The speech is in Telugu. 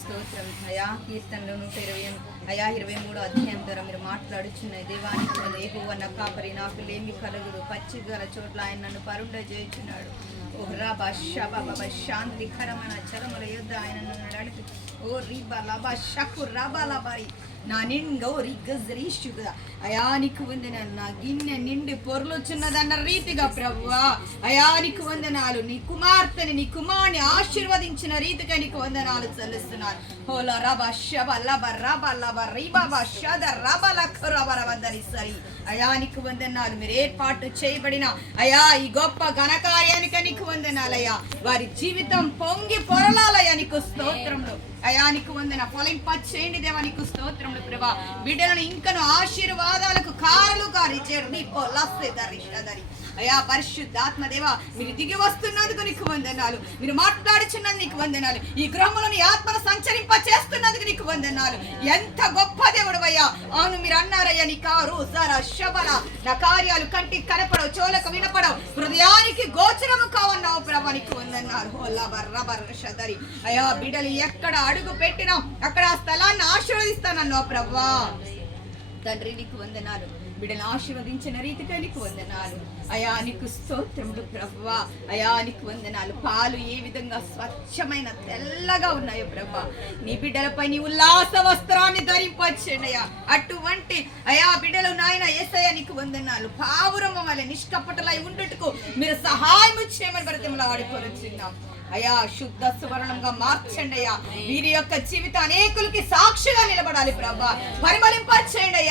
స్తోత్రం అయా. కీర్తనలు 120 అయా 23 అధ్యాయం ద్వారా మీరు మాట్లాడుచున్నాయి. దేవానికి యెహోవా నా కాపరి, నాకు లేమి కలుగుదు. పచ్చిగల చోట్ల ఆయన నన్ను పరుండ చేయుచున్నాడు. ఓ రబా షబబ శాంతికరమైన చలముల యుద్ధ ఆయన నన్ను నడుపు. ఓ రిబా లబా షకు రబా లబాయి నా నిండు రిగ్గజరీషుగా అయానికి వందనాలు. నా గిన్నె నిండి పొర్లుచున్నదన్న రీతిగా ప్రభువా అయానికి వందనాలు. నీ కుమార్తెని నీ కుమార్ని ఆశీర్వదించిన రీతిగా నీకు వందనాలు చెల్లిస్తున్నాను. హోలా రబ షబ లబ రబ లబ రిబబ షద రబ లఖ రబ రబదరి సరి అయానికి వందనాలు. మీరు ఏర్పాటు చేయబడిన అయా ఈ గొప్ప ఘనకార్యానికి నీకు వందనాలయ్యా. వారి జీవితం పొంగి పొరలాలయ్యా. నీకు స్తోత్రములు అయానికి వందన. ఫలింపచేయండి దేవా, నీకు స్తోత్రములు ప్రభా. బిడ్డలను ఇంకను ఆశీర్వాదాలకు కారులుగా అయా పరిశుద్ధాత్మ దేవా, మీరు దిగి వస్తున్నందుకు నీకు వందనాలు. మీరు మాట్లాడుచున్నందుకు నీకు వందనాలు. ఈ గృహంలో నీ ఆత్మను సంచరింప చేస్తున్నందుకు నీకు వందనాలు. ఎంత గొప్ప దేవుడు అయ్యా. అవును, మీరు అన్నారయ్యా, నీ కారు సర శబల నా కార్యాలు కంటికి కనపడవు, చెవులకు వినపడవు, హృదయానికి గోచరము కావన్నావు ప్రభా. నీకు వందనాలు. అయ్యా బిడ్డలు ఎక్కడ అడుగు పెట్టినా అక్కడ ఆ స్థలాన్ని ఆశీర్వదిస్తానన్నావు ప్రభా. తండ్రి నీకు వందనాలు. బిడ్డను ఆశీర్వదించిన రీతిగా నీకు వందనాలు అయా. నీకు స్తోత్రములు ప్రభువా. అయా నీకు వందనాలు. పాలు ఏ విధంగా స్వచ్ఛమైన తెల్లగా ఉన్నాయో ప్రభా, నీ బిడ్డలపై నీ ఉల్లాస వస్త్రాన్ని ధరింపచేయండి అయ్యా. అటువంటి అయా బిడ్డలు నాయన యేసయ్య నీకు వందనాలు. పావురమ్మ వలె నిష్కపటలై ఉండుటకు మీరు సహాయం చేయమని బ్రతిమలా ఆడుకోరుచున్నాం అయా. శుద్ధ సువర్ణంగా మార్చండి అయ్యా. వీరి యొక్క జీవితం అనేకులకి సాక్షిగా నిలబడాలి ప్రభా. పరిమళింపచేయండి అయ్యా.